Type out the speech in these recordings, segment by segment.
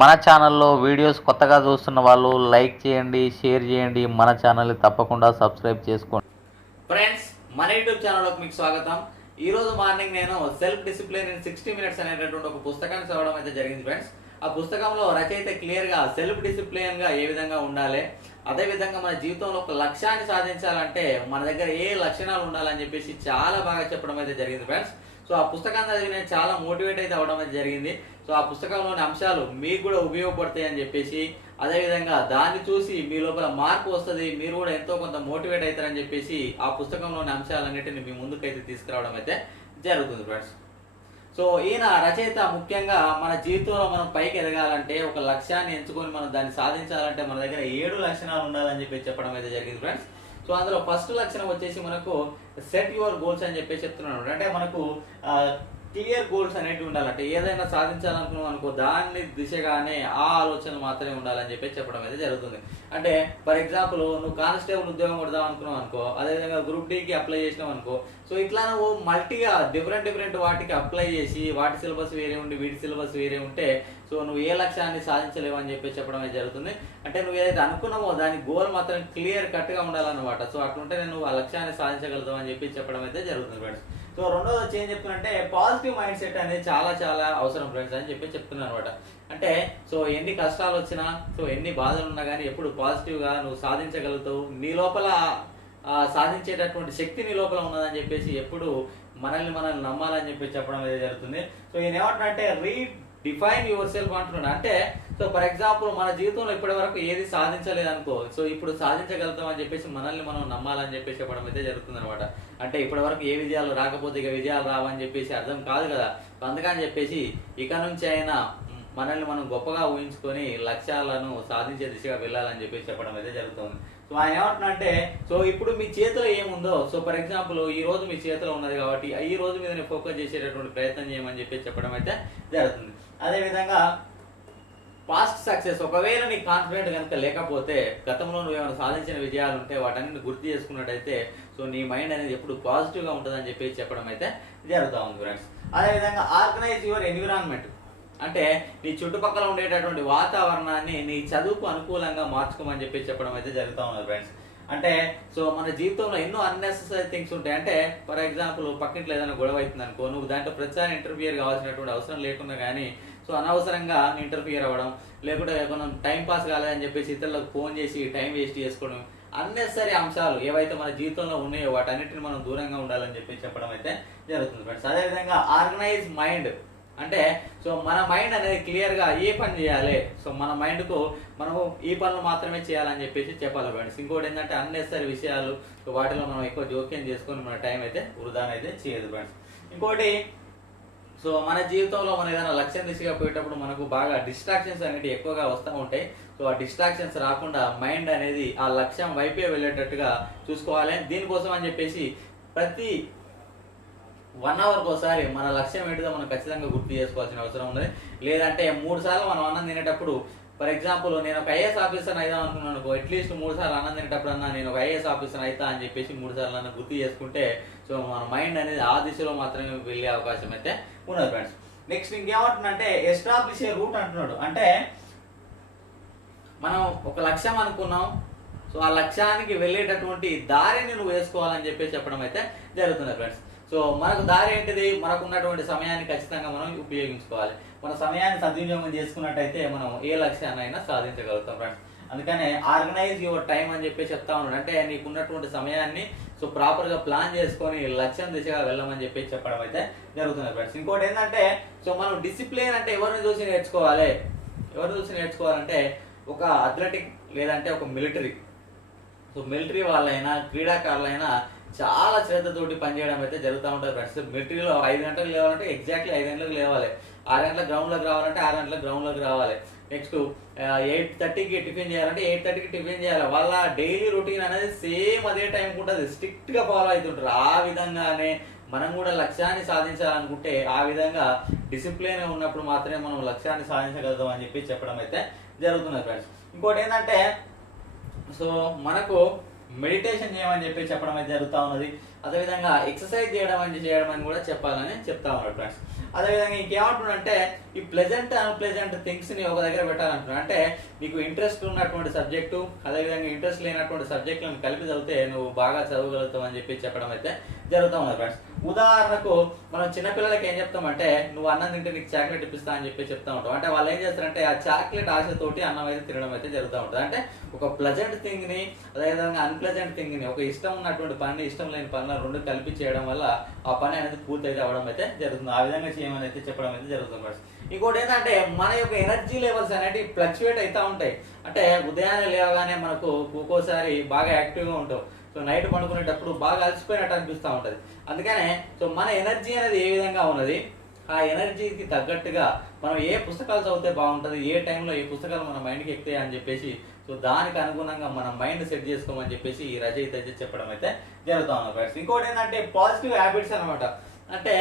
మన ఛానల్లో వీడియోస్ కొత్తగా చూస్తున్న వాళ్ళు లైక్ చేయండి, షేర్ చేయండి. మన ఛానల్ని తప్పకుండా సబ్స్క్రైబ్ చేసుకోండి. ఫ్రెండ్స్, మన యూట్యూబ్ ఛానల్లోకి మీకు స్వాగతం. ఈ రోజు మార్నింగ్ నేను సెల్ఫ్ డిసిప్లిన్ ఇన్ 60 మినిట్స్ అనేటటువంటి ఒక పుస్తకాన్ని చదవడం అయితే జరిగింది ఫ్రెండ్స్. ఆ పుస్తకంలో రచయిత క్లియర్గా సెల్ఫ్ డిసిప్లిన్గా ఏ విధంగా ఉండాలి, అదేవిధంగా మన జీవితంలో ఒక లక్ష్యాన్ని సాధించాలంటే మన దగ్గర ఏ లక్షణాలు ఉండాలని చెప్పేసి చాలా బాగా చెప్పడం అయితే జరిగింది ఫ్రెండ్స్. సో ఆ పుస్తకాన్ని చదివి నేను చాలా మోటివేట్ అయితే అవ్వడం అయితే జరిగింది. సో ఆ పుస్తకంలోని అంశాలు మీకు కూడా ఉపయోగపడతాయి అని చెప్పేసి, అదేవిధంగా దాన్ని చూసి మీ లోపల మార్పు వస్తుంది, మీరు కూడా ఎంతో కొంత మోటివేట్ అవుతారని చెప్పేసి ఆ పుస్తకంలోని అంశాలన్నిటిని మీ ముందుకైతే తీసుకురావడం అయితే జరుగుతుంది ఫ్రెండ్స్. సో ఈయన రచయిత ముఖ్యంగా మన జీవితంలో మనం పైకి ఎదగాలంటే, ఒక లక్ష్యాన్ని ఎంచుకొని మనం దాన్ని సాధించాలంటే మన దగ్గర 7 లక్షణాలు ఉండాలని చెప్పి చెప్పడం అయితే జరిగింది ఫ్రెండ్స్. సో అందులో ఫస్ట్ లక్షణం వచ్చేసి మనకు సెట్ యువర్ గోల్స్ అని చెప్పి చెప్తున్నాను. అంటే మనకు క్లియర్ గోల్స్ అనేటివి ఉండాలంటే ఏదైనా సాధించాలనుకున్నాం అనుకో, దాన్ని దిశగానే ఆ ఆలోచన మాత్రమే ఉండాలని చెప్పి చెప్పడం అయితే జరుగుతుంది. అంటే ఫర్ ఎగ్జాంపుల్, నువ్వు కానిస్టేబుల్ ఉద్యోగం కొడదాం అనుకున్నావు అనుకో, అదేవిధంగా గ్రూప్ డీకి అప్లై చేసినావు అనుకో. సో ఇట్లా నువ్వు మల్టీగా డిఫరెంట్ వాటికి అప్లై చేసి వాటి సిలబస్ వేరే ఉండి వీటి సిలబస్ వేరే ఉంటే సో నువ్వు ఏ లక్ష్యాన్ని సాధించలేవు అని చెప్పి చెప్పడం అయితే జరుగుతుంది. అంటే నువ్వు ఏదైతే అనుకున్నావో దాని గోల్ మాత్రం క్లియర్ కట్గా ఉండాలన్నమాట. సో అట్లుంటే నువ్వు ఆ లక్ష్యాన్ని సాధించగలుగుతావు అని చెప్పి చెప్పడం అయితే జరుగుతుంది ఫ్రెండ్స్. సో రెండోది వచ్చి ఏం చెప్తున్నంటే, పాజిటివ్ మైండ్ సెట్ అనేది చాలా అవసరం ఫ్రెండ్స్ అని చెప్పి చెప్తున్నాను అనమాట. అంటే సో ఎన్ని కష్టాలు వచ్చినా, సో ఎన్ని బాధలు ఉన్నా కానీ ఎప్పుడు పాజిటివ్గా నువ్వు సాధించగలుగుతావు, నీ లోపల సాధించేటటువంటి శక్తి నీ లోపల ఉన్నదని చెప్పేసి ఎప్పుడు మనల్ని నమ్మాలని చెప్పి చెప్పడం అనేది జరుగుతుంది. సో ఈయన ఏమంటున్నాడంటే డిఫైన్ యువర్ సెల్ఫ్ అంటున్నాడు. అంటే సో ఫర్ ఎగ్జాంపుల్, మన జీవితంలో ఇప్పటి వరకు ఏది సాధించలేదనుకో, సో ఇప్పుడు సాధించగలుగుతాం అని చెప్పేసి మనల్ని మనం నమ్మాలని చెప్పేసి చెప్పడం అయితే జరుగుతుంది అనమాట. అంటే ఇప్పటి వరకు ఏ విజయాలు రాకపోతే ఇక విజయాలు రావని చెప్పేసి అర్థం కాదు కదా. అందుకని చెప్పేసి ఇక నుంచి అయినా మనల్ని మనం గొప్పగా ఊహించుకొని లక్ష్యాలను సాధించే దిశగా వెళ్ళాలని చెప్పేసి చెప్పడం అయితే జరుగుతుంది. సో ఆయన ఏమంటున్నాడంటే, సో ఇప్పుడు మీ చేతిలో ఏముందో, సో ఫర్ ఎగ్జాంపుల్ ఈ రోజు మీ చేతిలో ఉన్నది కాబట్టి ఈ రోజు మీద ఫోకస్ చేసేటటువంటి ప్రయత్నం చేయమని చెప్పి చెప్పడం అయితే జరుగుతుంది. అదేవిధంగా పాస్ట్ సక్సెస్, ఒకవేళ నీకు కాన్ఫిడెంట్ కనుక లేకపోతే, గతంలో నువ్వు ఏమైనా సాధించిన విజయాలు ఉంటే వాటన్నిటిని గుర్తు చేసుకున్నట్టయితే సో నీ మైండ్ అనేది ఎప్పుడు పాజిటివ్గా ఉంటుందని చెప్పి చెప్పడం అయితే జరుగుతూ ఉంది ఫ్రెండ్స్. అదేవిధంగా ఆర్గనైజ్ యువర్ ఎన్విరాన్మెంట్, అంటే నీ చుట్టుపక్కల ఉండేటటువంటి వాతావరణాన్ని నీ చదువుకు అనుకూలంగా మార్చుకోమని చెప్పి చెప్పడం అయితే జరుగుతూ ఉన్నది ఫ్రెండ్స్. అంటే సో మన జీవితంలో ఎన్నో అన్నెసెసరీ థింగ్స్ ఉంటాయి. అంటే ఫర్ ఎగ్జాంపుల్, పక్కింట్లో ఏదైనా గొడవ అవుతుంది అనుకో, నువ్వు దాంట్లో ప్రతిసారి ఇంటర్ఫియర్ కావాల్సినటువంటి అవసరం లేకుండా కానీ సో అనవసరంగా ఇంటర్ఫియర్ అవ్వడం, లేకుంటే మనం టైం పాస్ కాలేదని చెప్పేసి ఇతరులకు ఫోన్ చేసి టైం వేస్ట్ చేసుకోవడం, అన్నెసరీ అంశాలు ఏవైతే మన జీవితంలో ఉన్నాయో వాటన్నిటిని మనం దూరంగా ఉండాలని చెప్పి చెప్పడం అయితే జరుగుతుంది ఫ్రెండ్స్. అదేవిధంగా ఆర్గనైజ్ మైండ్, అంటే సో మన మైండ్ అనేది క్లియర్గా ఏ పని చేయాలి, సో మన మైండ్కు మనము ఈ పనులు మాత్రమే చేయాలని చెప్పేసి చెప్పాలి ఫ్రెండ్స్. ఇంకోటి ఏంటంటే అన్నెసరీ విషయాలు, సో వాటిలో మనం ఎక్కువ జోక్యం చేసుకొని మన టైం అయితే వృధానైతే చేయదు ఫ్రెండ్స్. ఇంకోటి, సో మన జీవితంలో మనం ఏదైనా లక్ష్యం దిశగా పోయేటప్పుడు మనకు బాగా డిస్ట్రాక్షన్స్ అనేవి ఎక్కువగా వస్తూ ఉంటాయి. సో ఆ డిస్ట్రాక్షన్స్ రాకుండా మైండ్ అనేది ఆ లక్ష్యం వైపే వెళ్ళేటట్టుగా చూసుకోవాలి. దీనికోసం అని చెప్పేసి ప్రతి 1 అవర్కి ఒకసారి మన లక్ష్యం ఏంటిదో మనం ఖచ్చితంగా గుర్తు చేసుకోవాల్సిన అవసరం ఉంది. లేదంటే 3 సార్లు మనం అన్నం తినేటప్పుడు, ఫర్ ఎగ్జాంపుల్ నేను ఒక ఐఏఎస్ ఆఫీసర్ అయిదాం అనుకున్నాను అనుకో, అట్లీస్ట్ 3 సార్లు అన్నం తినేటప్పుడు అన్నా నేను ఒక ఐఏఎస్ ఆఫీసర్ అవుతా అని చెప్పేసి 3 సార్లు అన్న గుర్తు చేసుకుంటే సో మన మైండ్ అనేది ఆ దిశలో మాత్రమే వెళ్ళే అవకాశం అయితే ఉన్నది ఫ్రెండ్స్. నెక్స్ట్ ఇంకేమంటున్నాడంటే, ఎస్టాబ్లిష్ ఏ రూట్ అంటున్నాడు. అంటే మనం ఒక లక్ష్యం అనుకున్నాం, సో ఆ లక్ష్యానికి వెళ్ళేటటువంటి దారిని నువ్వు వేసుకోవాలని చెప్పి చెప్పడం అయితే జరుగుతుంది ఫ్రెండ్స్. సో మనకు దారి ఏంటిది, మనకు ఉన్నటువంటి సమయాన్ని ఖచ్చితంగా మనం ఉపయోగించుకోవాలి. మన సమయాన్ని సద్వినియోగం చేసుకున్నట్టయితే మనం ఏ లక్ష్యాన్ని అయినా సాధించగలుగుతాం ఫ్రెండ్స్. అందుకనే ఆర్గనైజ్ యువర్ టైం అని చెప్పి చెప్తా ఉన్నాడు. అంటే నీకున్నటువంటి సమయాన్ని సో ప్రాపర్గా ప్లాన్ చేసుకొని లక్ష్యం దిశగా వెళ్ళమని చెప్పి చెప్పడం అయితే జరుగుతుంది ఫ్రెండ్స్. ఇంకోటి ఏంటంటే, సో మనం డిసిప్లిన్ అంటే ఎవరిని చూసి నేర్చుకోవాలంటే ఒక అథ్లెటిక్ లేదంటే ఒక మిలిటరీ, సో మిలిటరీ వాళ్ళైనా క్రీడాకారులైనా చాలా శ్రద్ధతోటి పనిచేయడం అయితే జరుగుతూ ఉంటుంది ఫ్రెండ్స్. మిలిటరీలో 5 గంటలకు లేవాలంటే ఎగ్జాక్ట్లీ 5 గంటలకు లేవాలి, 6 గంటలకు గ్రౌండ్లోకి రావాలంటే 6 గంటలకు గ్రౌండ్లోకి రావాలి. నెక్స్ట్ 8:30కి టిఫిన్ చేయాలంటే 8:30కి టిఫిన్ చేయాలి. వాళ్ళ డైలీ రొటీన్ అనేది సేమ్ అదే టైంకి ఉంటుంది, స్ట్రిక్ట్గా ఫాలో అవుతుంటారు. ఆ విధంగానే మనం కూడా లక్ష్యాన్ని సాధించాలనుకుంటే ఆ విధంగా డిసిప్లిన్ ఉన్నప్పుడు మాత్రమే మనం లక్ష్యాన్ని సాధించగలుగుతాం అని చెప్పి చెప్పడం అయితే జరుగుతుంది ఫ్రెండ్స్. ఇంకోటి ఏంటంటే, సో మనకు మెడిటేషన్ చేయమని చెప్పి చెప్పడం అయితే జరుగుతూ ఉన్నది. అదేవిధంగా ఎక్సర్సైజ్ చేయడం అని కూడా చెప్పాలని చెప్తా ఉన్నాడు ఫ్రెండ్స్. అదేవిధంగా ఇంకేమంటున్నాడంటే ఈ ప్లెజెంట్ అన్ప్లెజెంట్ థింగ్స్ని ఒక దగ్గర పెట్టాలంటున్నాడు. అంటే నీకు ఇంట్రెస్ట్ ఉన్నటువంటి సబ్జెక్టు అదేవిధంగా ఇంట్రెస్ట్ లేనటువంటి సబ్జెక్టులను కలిపి చదివితే నువ్వు బాగా చదవగలుగుతావు అని చెప్పి చెప్పడం అయితే జరుగుతూ ఉంది ఫ్రెండ్స్. ఉదాహరణకు మనం చిన్నపిల్లలకి ఏం చెప్తామంటే నువ్వు అన్నం తింటే నీకు చాక్లెట్ ఇప్పిస్తా అని చెప్పి చెప్తా ఉంటాం. అంటే వాళ్ళు ఏం చేస్తారంటే ఆ చాక్లెట్ ఆశతోటి అన్నం అయితే తినడం అయితే జరుగుతూ ఉంటుంది. అంటే ఒక ప్లెజెంట్ థింగ్ని అదేవిధంగా అన్ప్లెజెంట్ థింగ్ని, ఒక ఇష్టం ఉన్నటువంటి పని ఇష్టం లేని పనులను రెండు కలిపి చేయడం వల్ల ఆ పని అనేది పూర్తి అయితే అవడం అయితే జరుగుతుంది. ఆ విధంగా చేయమని అయితే చెప్పడం అయితే జరుగుతుంది ఫ్రెండ్స్. ఇంకోటి ఏంటంటే మన యొక్క ఎనర్జీ లెవెల్స్ అనేవి ఫ్లక్చువేట్ అవుతూ ఉంటాయి. అంటే ఉదయాన్నే లేవగానే మనకు ఒక్కోసారి బాగా యాక్టివ్గా ఉంటాం. సో నైట్ పడుకునేటప్పుడు బాగా అలసిపోయినట్టు అనిపిస్తూ ఉంటుంది. అందుకనే సో మన ఎనర్జీ అనేది ఏ విధంగా ఉన్నది, ఆ ఎనర్జీకి తగ్గట్టుగా మనం ఏ పుస్తకాలు చదివితే బాగుంటుంది, ఏ టైంలో ఏ పుస్తకాలు మన మైండ్కి ఎక్కుతాయి అని చెప్పేసి సో దానికి అనుగుణంగా మన మైండ్ సెట్ చేసుకోమని చెప్పేసి ఈ రచయిత అయితే చెప్పడం అయితే జరుగుతూ ఉంది ఫ్రెండ్స్. ఇంకోటి ఏంటంటే పాజిటివ్ హ్యాబిట్స్ అనమాట. అంటే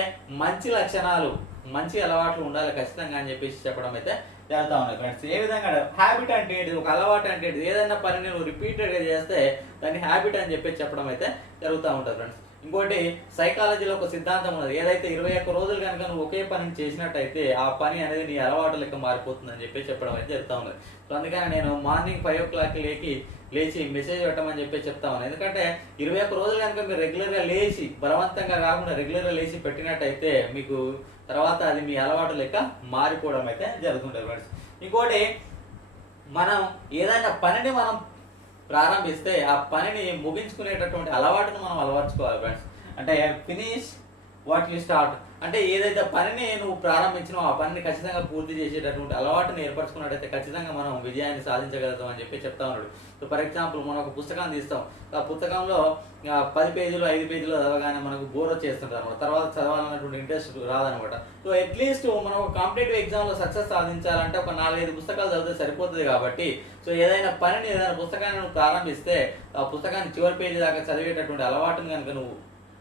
మంచి లక్షణాలు మంచి అలవాట్లు ఉండాలి ఖచ్చితంగా అని చెప్పేసి చెప్పడం అయితే జరుగుతూ ఉన్నాయి ఫ్రెండ్స్. ఏ విధంగా హ్యాబిట్ అంటే ఏంటి, ఒక అలవాటు అంటే ఏంటి, ఏదైనా పనిని నువ్వు రిపీటెడ్గా చేస్తే దాన్ని హ్యాబిట్ అని చెప్పేసి చెప్పడం అయితే జరుగుతూ ఉంటుంది ఫ్రెండ్స్. ఇంకోటి సైకాలజీలో ఒక సిద్ధాంతం ఉన్నది. ఏదైతే 21 రోజులు కనుక నువ్వు ఒకే పనిని చేసినట్టయితే ఆ పని అనేది నీ అలవాటు లెక్క మారిపోతుంది అని చెప్పి చెప్పడం అయితే జరుగుతూ ఉన్నది. సో అందుకని నేను మార్నింగ్ 5 o'clock లేచి మెసేజ్ పెట్టమని చెప్పి చెప్తా ఉన్నాను. ఎందుకంటే 21 రోజులు కనుక మీరు రెగ్యులర్గా లేచి బలవంతంగా కాకుండా రెగ్యులర్గా లేచి పెట్టినట్టయితే మీకు తర్వాత అది మీ అలవాటు లెక్క మారిపోవడం అయితే జరుగుతుంటుంది ఫ్రెండ్స్. ఇంకోటి మనం ఏదైనా పనిని మనం ప్రారంభిస్తే ఆ పనిని ముగించుకునేటటువంటి అలవాటును మనం అలవర్చుకోవాలి ఫ్రెండ్స్. అంటే ఫినిష్ వాట్ యు స్టార్ట్. అంటే ఏదైతే పనిని నువ్వు ప్రారంభించినావు ఆ పనిని ఖచ్చితంగా పూర్తి చేసేటటువంటి అలవాటుని ఏర్పరచుకున్నట్టయితే ఖచ్చితంగా మనం విజయాన్ని సాధించగలుగుతాం అని చెప్పి చెప్తా ఉన్నాడు. సో ఫర్ ఎగ్జాంపుల్ మనం ఒక పుస్తకాన్ని తీస్తాం. ఆ పుస్తకంలో 10 పేజీలు 5 పేజీలు చదవగానే మనకు బోర్ వచ్చేస్తుంటారు అనమాట. తర్వాత చదవాలన్నటువంటి ఇంట్రెస్ట్ రాదనమాట. సో అట్లీస్ట్ మనం ఒక కాంపిటేటివ్ ఎగ్జామ్లో సక్సెస్ సాధించాలంటే ఒక 4-5 పుస్తకాలు చదివితే సరిపోతుంది. కాబట్టి సో ఏదైనా పుస్తకాన్ని నువ్వు ప్రారంభిస్తే ఆ పుస్తకాన్ని చివరి పేజీ దాకా చదివేటటువంటి అలవాటుని కనుక నువ్వు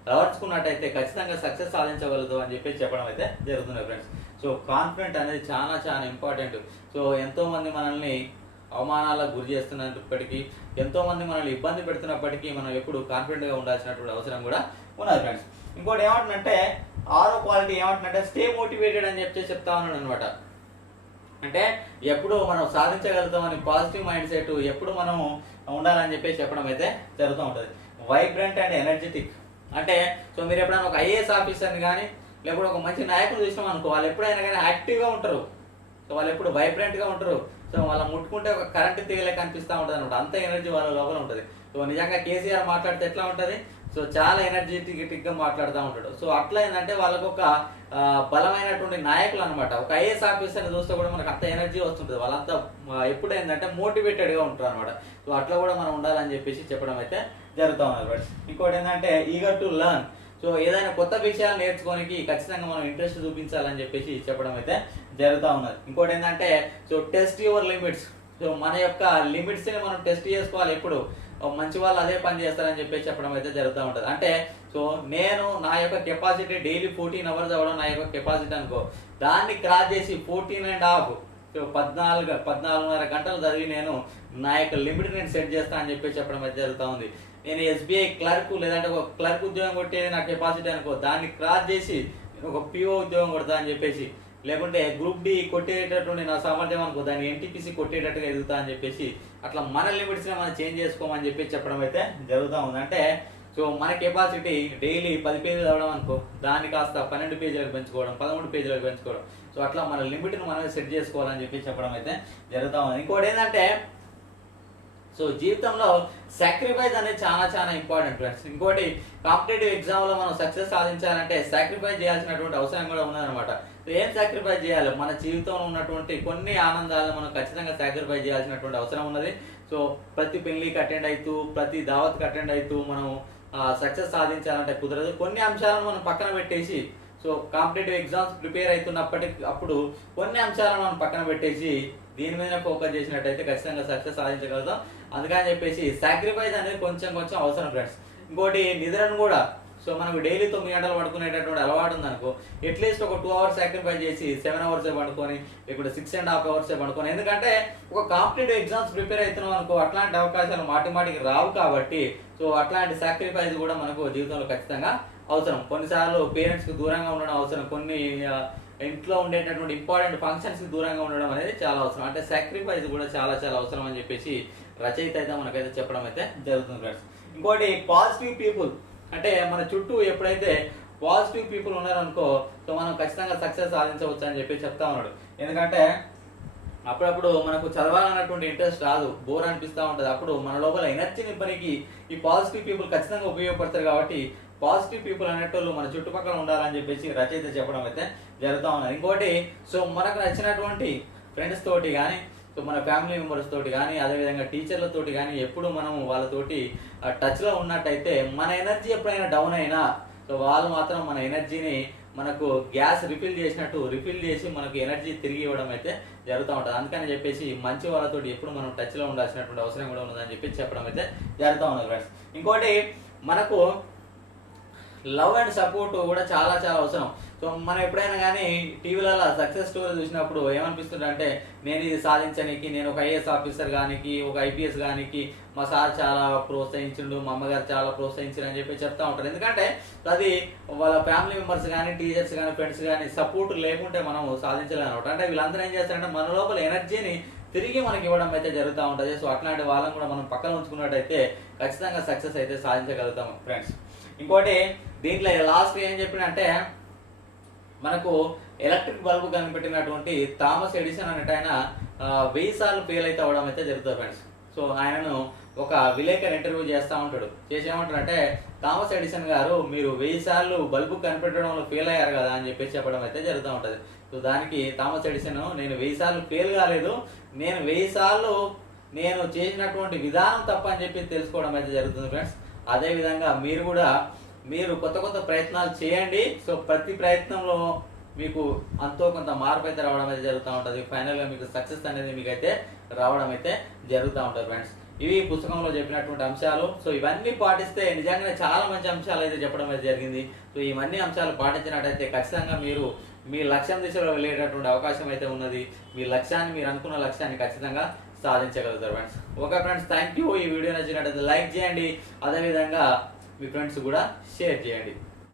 అలవర్చుకున్నట్టయితే ఖచ్చితంగా సక్సెస్ సాధించగలుగుతావు అని చెప్పి చెప్పడం అయితే జరుగుతుంది ఫ్రెండ్స్. సో కాన్ఫిడెంట్ అనేది చాలా చాలా ఇంపార్టెంట్. సో ఎంతోమంది మనల్ని అవమానాలకు గురి చేస్తున్నప్పటికీ ఎంతోమంది మనల్ని ఇబ్బంది పెడుతున్నప్పటికీ మనం ఎప్పుడు కాన్ఫిడెంట్గా ఉండాల్సినటువంటి అవసరం కూడా ఉన్నది ఫ్రెండ్స్. ఇంకోటి ఏమంటుందంటే 6వ క్వాలిటీ ఏమంటుందంటే స్టే మోటివేటెడ్ అని చెప్పి చెప్తా ఉన్నాడు అనమాట. అంటే ఎప్పుడు మనం సాధించగలుగుతామని పాజిటివ్ మైండ్ సెట్ ఎప్పుడు మనం ఉండాలని చెప్పేసి చెప్పడం అయితే జరుగుతూ ఉంటుంది. Vibrant and energetic. అంటే సో మీరు ఎప్పుడైనా ఒక ఐఏఎస్ ఆఫీసర్ని కానీ లేకపోతే ఒక మంచి నాయకులు చూసినాం అనుకో, వాళ్ళు ఎప్పుడైనా కానీ యాక్టివ్గా ఉంటారు. సో వాళ్ళు ఎప్పుడు వైబ్రెంట్గా ఉంటారు. సో వాళ్ళ ముట్టుకుంటే ఒక కరెంట్ తీగలే కనిపిస్తూ ఉంటుంది అనమాట. అంత ఎనర్జీ వాళ్ళ లోపల ఉంటుంది. సో నిజంగా కేసీఆర్ మాట్లాడితే ఎట్లా ఉంటుంది, సో చాలా ఎనర్జెటిక్గా మాట్లాడుతూ ఉంటాడు. సో అట్లా ఏంటంటే వాళ్ళకు ఒక బలమైనటువంటి నాయకులు అనమాట. ఒక ఐఏఎస్ ఆఫీసర్ని చూస్తే కూడా మనకు అంత ఎనర్జీ వస్తుంటుంది. వాళ్ళంతా ఎప్పుడు ఏంటంటే మోటివేటెడ్గా ఉంటారు అనమాట. సో అట్లా కూడా మనం ఉండాలని చెప్పేసి చెప్పడం అయితే జరుగుతూ ఉన్నది ఫ్రెండ్స్. ఇంకోటి ఏంటంటే ఈగర్ టు లర్న్. సో ఏదైనా కొత్త విషయాలు నేర్చుకోనికి ఖచ్చితంగా మనం ఇంట్రెస్ట్ చూపించాలని చెప్పేసి చెప్పడం అయితే జరుగుతూ ఉన్నది. ఇంకోటి ఏంటంటే so test your limits. So మన యొక్క లిమిట్స్ని మనం టెస్ట్ చేసుకోవాలి. ఎప్పుడు మంచి వాళ్ళు అదే పని చేస్తారని చెప్పేసి చెప్పడం అయితే జరుగుతూ ఉంటుంది. అంటే సో నేను నా యొక్క కెపాసిటీ డైలీ 14 hours అవ్వడం నా యొక్క కెపాసిటీ అనుకో, దాన్ని క్రాస్ చేసి 14.5 సో 14.5 గంటలు చదివి నేను నా యొక్క లిమిట్ నేను సెట్ చేస్తా అని చెప్పేసి చెప్పడం అయితే జరుగుతూ ఉంది. నేను SBI క్లర్క్ లేదంటే ఒక క్లర్క్ ఉద్యోగం కొట్టేది నా కెపాసిటీ అనుకో, దాన్ని క్రాస్ చేసి నేను ఒక PO ఉద్యోగం కొడతా అని చెప్పేసి, లేకుంటే గ్రూప్ డి కొట్టేటటువంటి నా సామర్థ్యం అనుకో దాన్ని NTPC కొట్టేటట్టుగా ఎదుగుతా అని చెప్పేసి అట్లా మన లిమిట్స్ని మనం చేంజ్ చేసుకోమని చెప్పి చెప్పడం అయితే జరుగుతూ ఉంది. అంటే సో మన కెపాసిటీ డైలీ 10 పేజీలు చదవడం అనుకో, దాన్ని కాస్త 12 పేజీలకు పెంచుకోవడం, 13 పేజీలకు పెంచుకోవడం. సో అట్లా మన లిమిట్ని మనం సెట్ చేసుకోవాలని చెప్పి చెప్పడం అయితే జరుగుతూ ఉంది. ఇంకోటి ఏంటంటే సో జీవితంలో సాక్రిఫైస్ అనేది చాలా చాలా ఇంపార్టెంట్ ఫ్రెండ్స్. ఇంకోటి కాంపిటేటివ్ ఎగ్జామ్లో మనం సక్సెస్ సాధించాలంటే సాక్రిఫైస్ చేయాల్సినటువంటి అవసరం కూడా ఉన్నదనమాట. ఏం సాక్రిఫైస్ చేయాలి, మన జీవితంలో ఉన్నటువంటి కొన్ని ఆనందాలను మనం ఖచ్చితంగా సాక్రిఫైస్ చేయాల్సినటువంటి అవసరం ఉన్నది. సో ప్రతి పెళ్లికి అటెండ్ అవుతూ ప్రతి దావత్కి అటెండ్ అవుతూ మనం సక్సెస్ సాధించాలంటే కుదరదు. కొన్ని అంశాలను మనం పక్కన పెట్టేసి సో కాంపిటేటివ్ ఎగ్జామ్స్ ప్రిపేర్ అప్పుడు కొన్ని అంశాలను మనం పక్కన పెట్టేసి దీని మీద ఫోకస్ చేసినట్టయితే ఖచ్చితంగా సక్సెస్ సాధించగలుగుతాం. అందుకని చెప్పేసి సాక్రిఫైస్ అనేది కొంచెం అవసరం ఫ్రెండ్స్. ఇంకోటి నిద్రను కూడా సో మనకు డైలీ 9 గంటలు పడుకునేటటువంటి అలవాటు ఉందనుకో, అట్లీస్ట్ ఒక 2 అవర్స్ సాక్రిఫైస్ చేసి 7 అవర్సే పడుకొని, ఇప్పుడు 6.5 అవర్సే పడుకొని, ఎందుకంటే ఒక కాంపిటేటివ్ ఎగ్జామ్స్ ప్రిపేర్ అవుతున్నాం అనుకో, అట్లాంటి అవకాశాలు మాటికి రావు కాబట్టి సో అట్లాంటి సాక్రిఫైస్ కూడా మనకు జీవితంలో ఖచ్చితంగా అవసరం. కొన్నిసార్లు పేరెంట్స్కి దూరంగా ఉండడం అవసరం, కొన్ని ఇంట్లో ఉండేటటువంటి ఇంపార్టెంట్ ఫంక్షన్స్కి దూరంగా ఉండడం అనేది చాలా అవసరం. అంటే సాక్రిఫైస్ కూడా చాలా అవసరం అని చెప్పేసి రచయిత అయితే మనకైతే చెప్పడం అయితే జరుగుతుంది ఫ్రెండ్స్. ఇంకోటి పాజిటివ్ పీపుల్, అంటే మన చుట్టూ ఎప్పుడైతే పాజిటివ్ పీపుల్ ఉన్నారనుకో సో మనం ఖచ్చితంగా సక్సెస్ సాధించవచ్చు అని చెప్పి చెప్తా ఉన్నాడు. ఎందుకంటే అప్పుడప్పుడు మనకు చదవాలన్నటువంటి ఇంట్రెస్ట్ రాదు, బోర్ అనిపిస్తూ ఉంటుంది. అప్పుడు మన లోపల ఎనర్జీ నింపడానికి ఈ పాజిటివ్ పీపుల్ ఖచ్చితంగా ఉపయోగపడతారు. కాబట్టి పాజిటివ్ పీపుల్ అనేటోళ్ళు మన చుట్టుపక్కల ఉండాలని చెప్పేసి రచయిత చెప్పడం అయితే జరుగుతూ ఉన్నది. ఇంకోటి సో మనకు నచ్చినటువంటి ఫ్రెండ్స్ తోటి కానీ, సో మన ఫ్యామిలీ మెంబర్స్ తోటి కానీ, అదేవిధంగా టీచర్లతోటి కానీ ఎప్పుడు మనం వాళ్ళతోటి టచ్లో ఉన్నట్టయితే మన ఎనర్జీ ఎప్పుడైనా డౌన్ అయినా సో వాళ్ళు మాత్రం మన ఎనర్జీని మనకు గ్యాస్ రిఫిల్ చేసినట్టు రిఫిల్ చేసి మనకు ఎనర్జీ తిరిగి ఇవ్వడం అయితే జరుగుతూ ఉంటుంది. అందుకని చెప్పేసి మంచి వాళ్ళతోటి ఎప్పుడు మనం టచ్లో ఉండాల్సినటువంటి అవసరం కూడా ఉన్నదని చెప్పి చెప్పడం అయితే జరుగుతూ ఉన్నది ఫ్రెండ్స్. ఇంకోటి మనకు లవ్ అండ్ సపోర్ట్ కూడా చాలా అవసరం. సో మనం ఎప్పుడైనా కానీ టీవీలలో సక్సెస్ స్టోరీ చూసినప్పుడు ఏమనిపిస్తుంది అంటే, నేను ఇది సాధించడానికి, నేను ఒక ఐఏఎస్ ఆఫీసర్ కానికి, ఒక ఐపీఎస్ కానికి మా సార్ చాలా ప్రోత్సహించిండు, మా అమ్మగారు చాలా ప్రోత్సహించారు అని చెప్పి చెప్తా ఉంటారు. ఎందుకంటే అది వాళ్ళ ఫ్యామిలీ మెంబర్స్ కానీ, టీచర్స్ కానీ, ఫ్రెండ్స్ కానీ సపోర్ట్ లేకుంటే మనం సాధించలేము అనమాట. అంటే వీళ్ళందరూ ఏం చేస్తారంటే మన లోపల ఎనర్జీని తిరిగి మనకి ఇవ్వడం అయితే జరుగుతూ ఉంటుంది. సో అట్లాంటి వాళ్ళని కూడా మనం పక్కన ఉంచుకున్నట్టయితే ఖచ్చితంగా సక్సెస్ అయితే సాధించగలుగుతాం ఫ్రెండ్స్. ఇంకోటి దీంట్లో లాస్ట్ ఏం చెప్పినంటే, మనకు ఎలక్ట్రిక్ బల్బు కనిపెట్టినటువంటి థామస్ ఎడిసన్ అనేట ఆయన 1000 సార్లు ఫెయిల్ అయితే అవడం అయితే జరుగుతుంది ఫ్రెండ్స్. సో ఆయనను ఒక విలేకరు ఇంటర్వ్యూ చేస్తూ ఉంటాడు. చేసి ఏమంటారంటే, థామస్ ఎడిసన్ గారు మీరు 1000 సార్లు బల్బు కనిపెట్టడంలో ఫెయిల్ అయ్యారు కదా అని చెప్పేసి చెప్పడం అయితే జరుగుతూ ఉంటుంది. సో దానికి థామస్ ఎడిసన్, నేను 1000 సార్లు ఫెయిల్ కాలేదు, నేను 1000 సార్లు నేను చేసినటువంటి విధానం తప్ప అని చెప్పి తెలుసుకోవడం అయితే జరుగుతుంది ఫ్రెండ్స్. అదేవిధంగా మీరు కొత్త ప్రయత్నాలు చేయండి. సో ప్రతి ప్రయత్నంలో మీకు అంతో కొంత మార్పు అయితే రావడం అయితే జరుగుతూ ఉంటుంది. ఫైనల్గా మీకు సక్సెస్ అనేది మీకైతే రావడం అయితే జరుగుతూ ఉంటుంది ఫ్రెండ్స్. ఇవి పుస్తకంలో చెప్పినటువంటి అంశాలు. సో ఇవన్నీ పాటిస్తే నిజంగానే చాలా మంచి అంశాలు అయితే చెప్పడం అయితే జరిగింది. సో ఇవన్నీ అంశాలు పాటించినట్టయితే ఖచ్చితంగా మీరు మీ లక్ష్యం దిశలో వెళ్ళేటటువంటి అవకాశం అయితే ఉన్నది. మీ లక్ష్యాన్ని, మీరు అనుకున్న లక్ష్యాన్ని ఖచ్చితంగా సాధించగలుగుతారు friends. Okay friends, thank you. ఈ వీడియో నచ్చినట్టయితే లైక్ చేయండి, అదేవిధంగా మీ ఫ్రెండ్స్ కూడా షేర్ చేయండి.